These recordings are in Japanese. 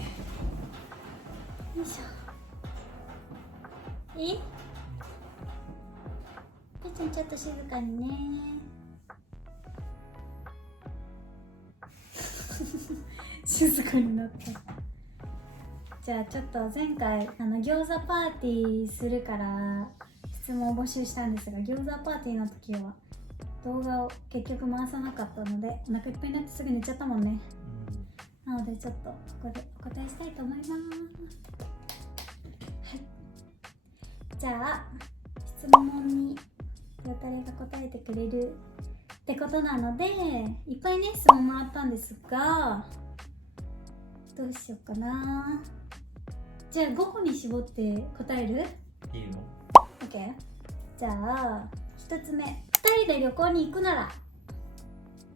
よいしょ。いい？ぺちゃんちょっと静かにね。静かになった。じゃあちょっと前回餃子パーティーするから質問を募集したんですが、餃子パーティーの時は動画を結局回さなかったのでお腹いっぱいになってすぐ寝ちゃったもんね。なのでちょっとここでお答えしたいと思います。はい。じゃあ質問にりょうたれが答えてくれるってことなので、いっぱいね質問もらったんですが、どうしようかな。じゃあ5個に絞って答える？いいよ。 OK。 じゃあ1つ目、2人で旅行に行くなら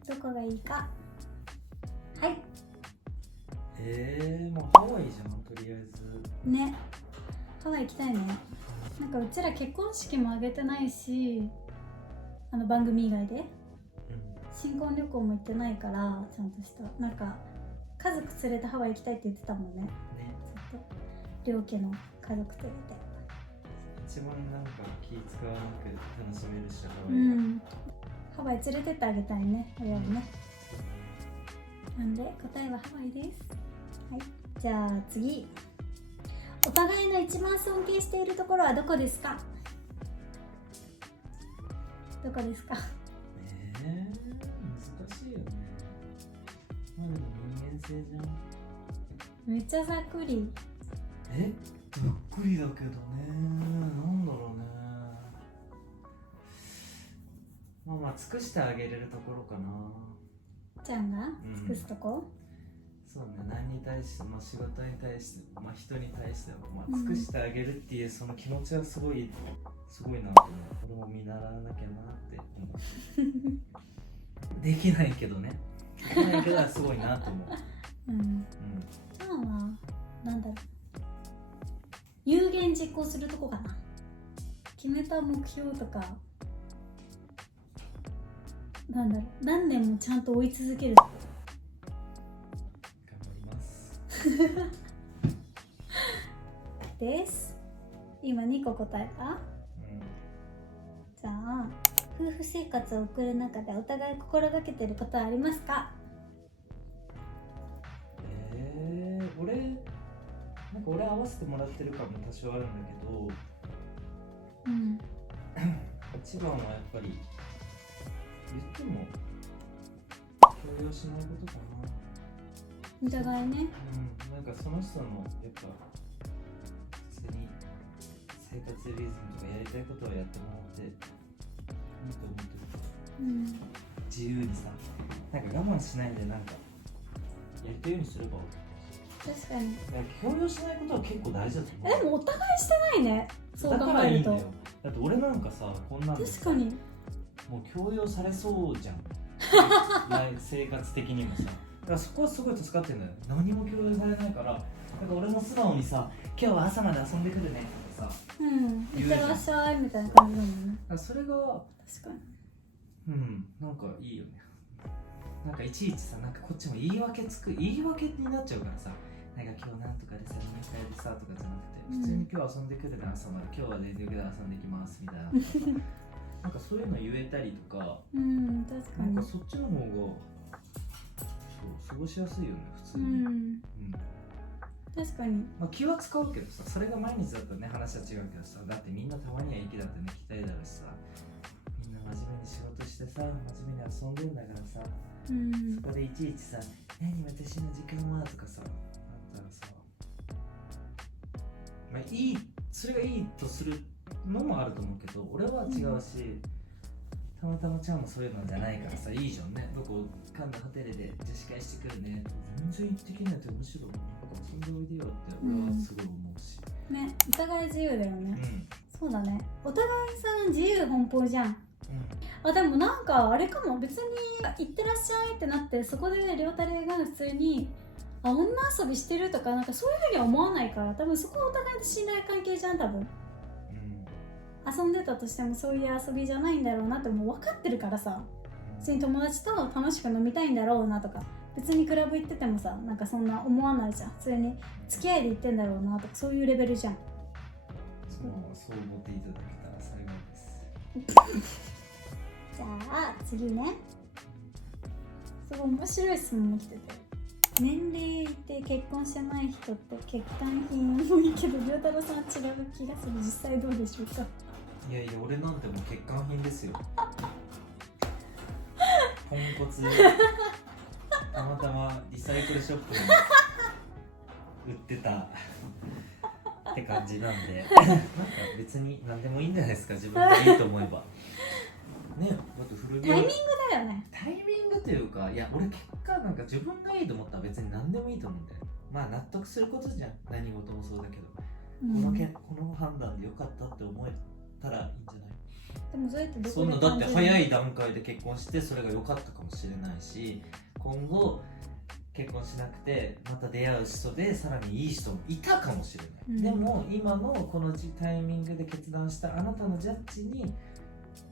どこがいいか。はい。もうハワイじゃん、とりあえずね、ハワイ行きたいね。なんかうちら結婚式も挙げてないし、番組以外で新婚旅行も行ってないから、ちゃんとしたなんか家族連れてハワイ行きたいって言ってたもんね。ね、ちょっと両家の家族連れて一番なんか気使わなく楽しめるし、ハワうイが、ん、ハワイ連れてってあげたいね、親にね。なんで答えはハワイです。はい。じゃあ次、お互いの一番尊敬しているところはどこですか？どこですか？難しいよね。まあでも人間性じゃん。めっちゃざっくり。ざっくりだけどね、なんだろうね。まあ尽くしてあげれるところかな。ちゃんが尽くすとこ？そうね、何に対しても、仕事に対しても、人に対しても、尽くしてあげるっていうその気持ちはすごいなと思う。これも見習わなきゃなって思う。できないけどね。できないけどすごいなと思う。ちゃんはなんだろう、有言実行するとこかな。決めた目標とか、なんだろう、何年もちゃんと追い続けるとこ。頑張ります。です。今2個答えた？じゃあ夫婦生活を送る中でお互い心がけてることはありますか？俺合わせてもらってる感も多少あるんだけど、一番はやっぱり言っても強要しないことかな。お互いね。なんかその人のやっぱ普通に生活リズムとかやりたいことをやってもらっていいと思ってる。自由にさ、なんか我慢しないでなんかやりたいようにすれば。確かに。強要しないことは結構大事だと思う。でもお互いしてないね。そう考えると。だって俺なんかさ、こんなんで確かにもう強要されそうじゃん。生活的にもさ。だからそこはすごい助かってんだよ。何も強要されないから、なんか俺も素直にさ、今日は朝まで遊んでくるねってさ、いってらっしゃいみたいな感じだもんね。それが確かになんかいいよね。なんかいちいちさ、なんかこっちも言い訳になっちゃうからさ、なんか今日なんとかでさ、飲み会でさとかじゃなくて、普通に今日遊んでくるね、朝まで、今日は全力で遊んできますみたいななんかそういうの言えたりとか、確かに。なんかそっちの方が過ごしやすいよね、普通に。確かに。気は使うけどさ、それが毎日だったらね、話は違うけどさ、だってみんなたまには息だって抜きたいだろうしさ、みんな真面目に仕事してさ、真面目に遊んでるんだからさ、そこでいちいちさ、何私の時間はとかさ、なったらさ、それがいいとするのもあると思うけど、俺は違うし、たまたまちゃんもそういうのじゃないからさ、いいじゃんね。どこかんだホテルで女子会してくるね、全然行ってきないとむしろ遊んでおいでよって俺はすごい思うし、ね、お互い自由だよね。そうだね、お互いさ自由奔放じゃん。でもなんかあれかも、別に行ってらっしゃいってなってそこでりょうたれが普通に女遊びしてるとか、なんかそういうふうには思わないから、多分そこはお互いの信頼関係じゃん。多分遊んでたとしてもそういう遊びじゃないんだろうなってもう分かってるからさ、普通に友達と楽しく飲みたいんだろうなとか、別にクラブ行っててもさ、なんかそんな思わないじゃん。普通に付き合いで行ってんだろうなとか、そういうレベルじゃん。そう思っていただけたら幸いです。じゃあ次ね、すごい面白い質問も来てて、年齢いて結婚してない人って欠陥品多いけどりょうたろうさんは違う気がする。実際どうでしょうか。いやいや、俺なんてもう欠陥品ですよ。ポンコツたまたまリサイクルショップに売ってたって感じなんでなんか別に何でもいいんじゃないですか、自分がいいと思えばね。だって古着タイミングだよね。タイミングというか、いや俺結果なんか自分がいいと思ったら別に何でもいいと思うんだよ。まあ納得することじゃん、何事もそうだけど、この判断でよかったって思えたらいいんじゃない。でもそれってどそんなだって早い段階で結婚してそれが良かったかもしれないし、今後結婚しなくてまた出会う人でさらにいい人もいたかもしれない、でも今のこのタイミングで決断したあなたのジャッジに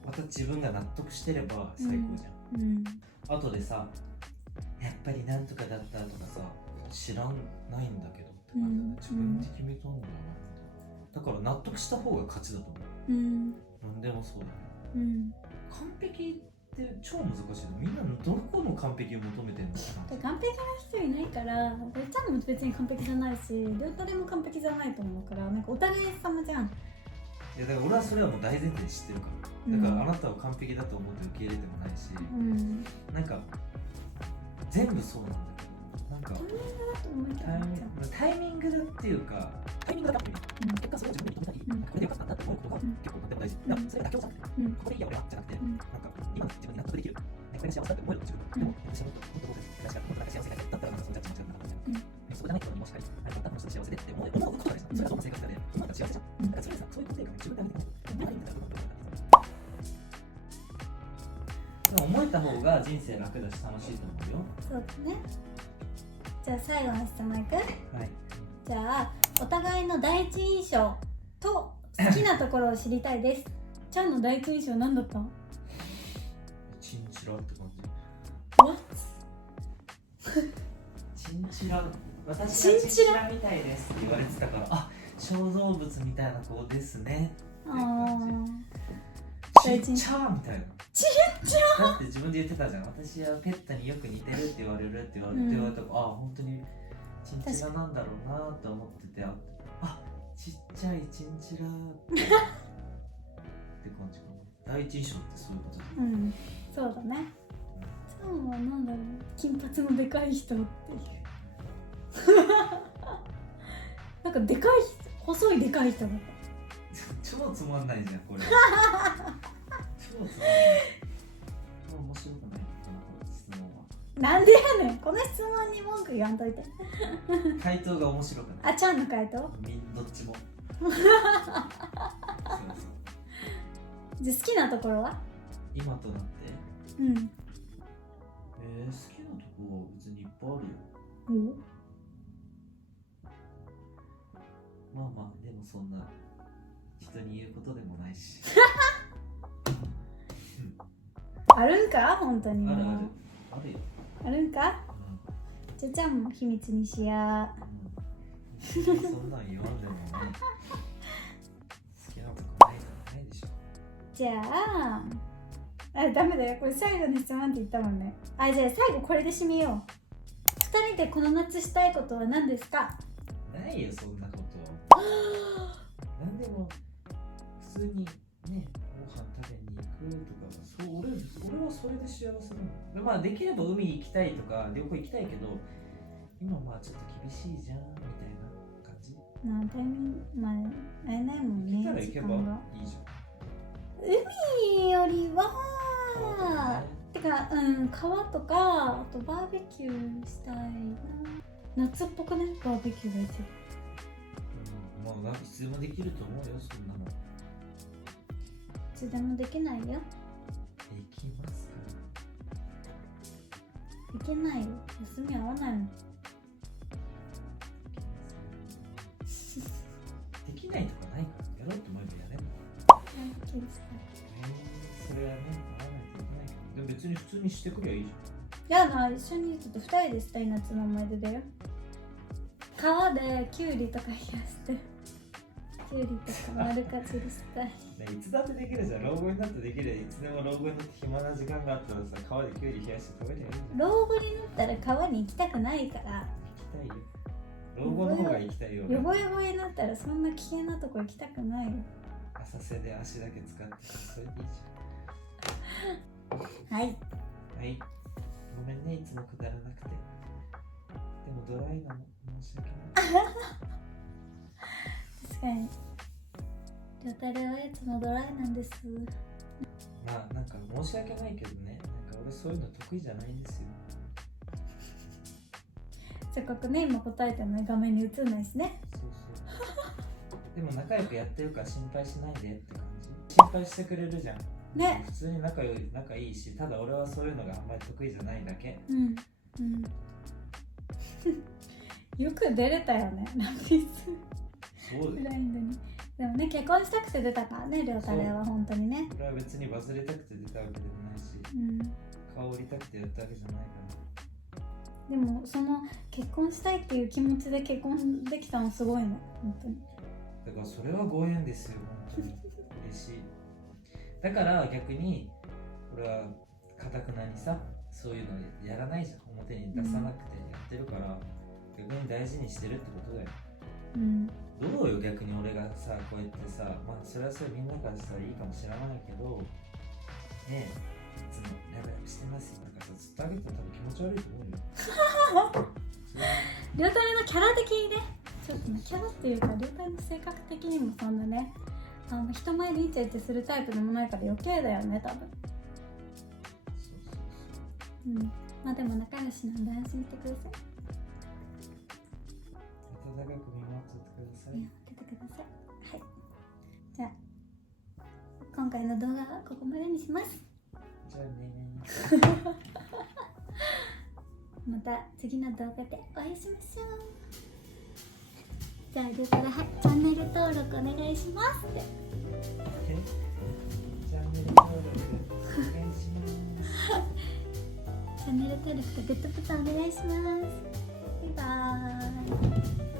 また自分が納得してれば最高じゃん。後でさ、やっぱりなんとかだったとかさ、知らないんだけどって感じだね。自分で決めたんだよな、だから納得した方が勝ちだと思う。なんでもそうだね。完璧って超難しいの。みんなどこの完璧を求めてんのかな。完璧な人いないから、べっちゃんも別に完璧じゃないし、りょうたろうも完璧じゃないと思うから、なんかお互い様じゃん。いやだから俺はそれはもう大前提に知ってるから、だからあなたを完璧だと思って受け入れてもないし、なんか全部そうなんだけど、なんかタイミングだっていうか、タイミングだって結果それを自分で認めたり、これでよかったんだって思うことが結構とても大事。だからそれが妥協じゃなくて、ここでいいや俺はじゃなくて、なんか今の自分に納得できる、これで幸せだって思える自分、でも私はもっと僕たちがもっと幸せだったらなんかそのジャッジも違うかなと思う。そうじゃない人にもしかり、あれだったらもうちょっと幸せでって思うことが大事なの。それがどんな生活だで、思ったら幸せじゃん。だからそれさ、そういう肯定感を自分であげてもらいいんだよ。でも思えた方が人生楽だし楽しいと思うよ。そうだね。じゃあ最後の質問いく？はい。じゃあお互いの第一印象と好きなところを知りたいです。ちゃんの第一印象何だった？チンチラって感じ。What？ チンチラ、私はチンチラみたいですって言われてたから、あ、小動物みたいな子ですねって感じ。チンチャーみたいな。チンチャーだって自分で言ってたじゃん。私はペットによく似てるって言われるって言われたから、あ、本当にチンチラなんだろうなと思ってて、あ、ちっちゃいチンチラって感じかな。第一印象ってそういうことだ。そうだね。さんはなんだろう、金髪のでかい人っていうなんかでかい人、細いでかい人だった。超つまんないじゃんこれ超つまんない。面白くないこの質問は。なんでやねん、この質問に文句言わんといて回答が面白くない。あ、ちゃんの回答？どっちもそうじゃあ好きなところは？今となって好きなとこは別にいっぱいあるよ。まあまあ、でもそんな人に言うことでもないしあるんか本当に。あるよ。あるんか、じゃあちゃんも秘密にしや。そんなん言わんでもね好きなとこないでしょ。じゃあダメだよ、これ最後の質問って言ったもんね。じゃあ最後これで締めよう。2人でこの夏したいことは何ですか？ないよそんなことなんでも普通にね、ご飯食べに行くとか、そう俺はそれで幸せなの。まあできれば海行きたいとか旅行行きたいけど、今まあちょっと厳しいじゃんみたいな感じ。まあタイミング、まあ会えないもんね。行ったら行けばいいじゃん。海よりはてか、川とか、あとバーベキューしたいな。夏っぽくね、バーベキューが一番。まあいつでもできると思うよ、そんなの。いつでもできないよ。できますか？できないよ、休み合わないもん。できないとかないから、やろうと思えばやれる。それはね、合わないといけないけど、でも別に普通にしてくりゃいいじやな、一緒にちょっと2人でしたい夏の思い出だよ。川でキュウリとか冷やしてキュウリとか丸かじりしたい。ね、いつだってできるじゃん。老後になってできる。いつでも老後になって暇な時間があったらさ、川でキュウリ冷やして食べりゃいいじゃん。老後になったら川に行きたくないから。行きたいよ。老後の方が行きたいよ。ヨボヨボになったらそんな危険なとこ行きたくないよ。浅瀬で足だけ使ってそれでいいじはい。ゃん。はい。ごめんね、いつもくだらなくて。でもドライなの申し訳ない。確かに。りょうたれはいつもドライなんです。まあなんか申し訳ないけどね、なんか俺そういうの得意じゃないんですよ。せっかくね、今答えてもね、画面に映んないしね。そうそう。でも仲良くやってるから心配しないでって感じ。心配してくれるじゃん。ね。普通に仲いいし、ただ俺はそういうのがあんまり得意じゃないだけ。うんうんよく出れたよね、ラピスそうだよ。ブラインドに。でもね、結婚したくて出たからね、りょうたれは本当にね。俺は別に忘れたくて出たわけでもないし、顔売りたくてやったわけじゃないから。でもその結婚したいっていう気持ちで結婚できたのすごいね、本当に。だからそれはご縁ですよ、本当に嬉しい。だから逆に俺はかたくなにさ、そういうのやらないじゃん。表に出さなくてやってるから、逆に大事にしてるってことだよ。どうよ、逆に俺がさ、こうやってさ、まあそれはそれみんなからしたらいいかもしれないけどねえ、いつもラブラブしてますよ。なんかさ、ずっとあげてたら多分気持ち悪いと思うよ。りょうたれのキャラ的にね、ちょっとね、キャラっていうかりょうたれの性格的にもそんなね、人前でイチャイチャするタイプでもないから余計だよね、多分。まあでも仲良しなんで安心してください。温かく見守っててください。見守っててください。はい。じゃあ今回の動画はここまでにします。じゃあねまた次の動画でお会いしましょう。じゃありょうたれ、はい、チャンネル登録お願いしますって。チャンネル登録お願いします。チャンネル登録とグッドボタンお願いします。バイバーイ。